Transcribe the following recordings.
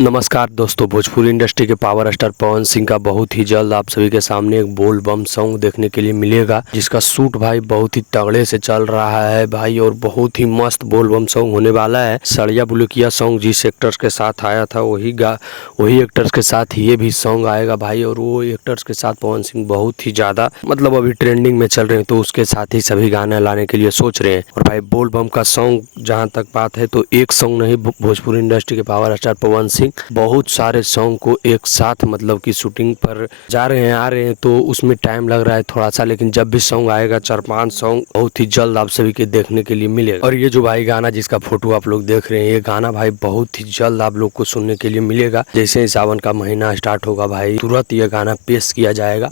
नमस्कार दोस्तों, भोजपुरी इंडस्ट्री के पावर स्टार पवन सिंह का बहुत ही जल्द आप सभी के सामने एक बोल बम सॉन्ग देखने के लिए मिलेगा, जिसका शूट भाई बहुत ही तगड़े से चल रहा है भाई। और बहुत ही मस्त बोल बम सॉन्ग होने वाला है। सड़िया बुलकिया सॉन्ग जिस एक्टर्स के साथ आया था वही एक्टर्स के साथ ये भी सॉन्ग आएगा भाई। और वो एक्टर्स के साथ पवन सिंह बहुत ही ज़्यादा मतलब अभी ट्रेंडिंग में चल रहे हैं, तो उसके साथ ही सभी गाने लाने के लिए सोच रहे हैं। और भाई बोल बम का सॉन्ग जहाँ तक बात है तो एक सॉन्ग नहीं, भोजपुरी इंडस्ट्री के पावर स्टार पवन सिंह बहुत सारे सॉन्ग को एक साथ मतलब की शूटिंग पर जा रहे हैं, आ रहे हैं, तो उसमें टाइम लग रहा है थोड़ा सा। लेकिन जब भी सॉन्ग आएगा 4-5 सॉन्ग बहुत ही जल्द आप सभी के देखने के लिए मिलेगा। और ये जो भाई गाना जिसका फोटो आप लोग देख रहे हैं, ये गाना भाई बहुत ही जल्द आप लोग को सुनने के लिए मिलेगा। जैसे ही सावन का महीना स्टार्ट होगा भाई, तुरंत ये गाना पेश किया जाएगा।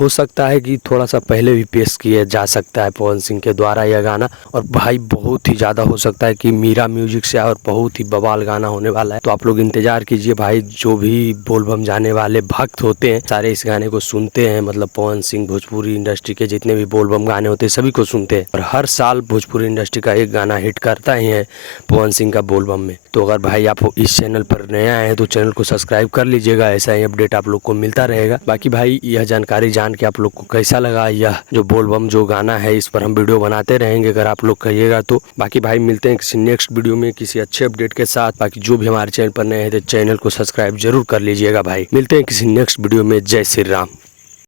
हो सकता है कि थोड़ा सा पहले भी पेश किया जा सकता है पवन सिंह के द्वारा यह गाना। और भाई बहुत ही ज़्यादा हो सकता है कि मीरा म्यूजिक से और बहुत ही बवाल गाना होने वाला है। तो आप लोग इंतजार कीजिए भाई। जो भी बोलबम जाने वाले भक्त होते हैं सारे इस गाने को सुनते हैं। मतलब पवन सिंह भोजपुरी इंडस्ट्री के जितने भी बोलबम गाने होते हैं सभी को सुनते हैं। और हर साल भोजपुरी इंडस्ट्री का एक गाना हिट करता ही है पवन सिंह का बोलबम में। तो अगर भाई आप इस चैनल पर नया आए हैं तो चैनल को सब्सक्राइब कर लीजिएगा, ऐसा ही अपडेट आप लोग को मिलता रहेगा। बाकी भाई यह जानकारी जान के आप लोग को कैसा लगा, यह जो बोलबम जो गाना है इस पर हम वीडियो बनाते रहेंगे अगर आप लोग कहिएगा तो। बाकी भाई मिलते हैं किसी नेक्स्ट वीडियो में किसी अच्छे अपडेट के साथ। बाकी जो भी हमारे चैनल पर नए हैं तो चैनल को सब्सक्राइब जरूर कर लीजिएगा भाई। मिलते हैं किसी नेक्स्ट वीडियो में। जय श्री राम।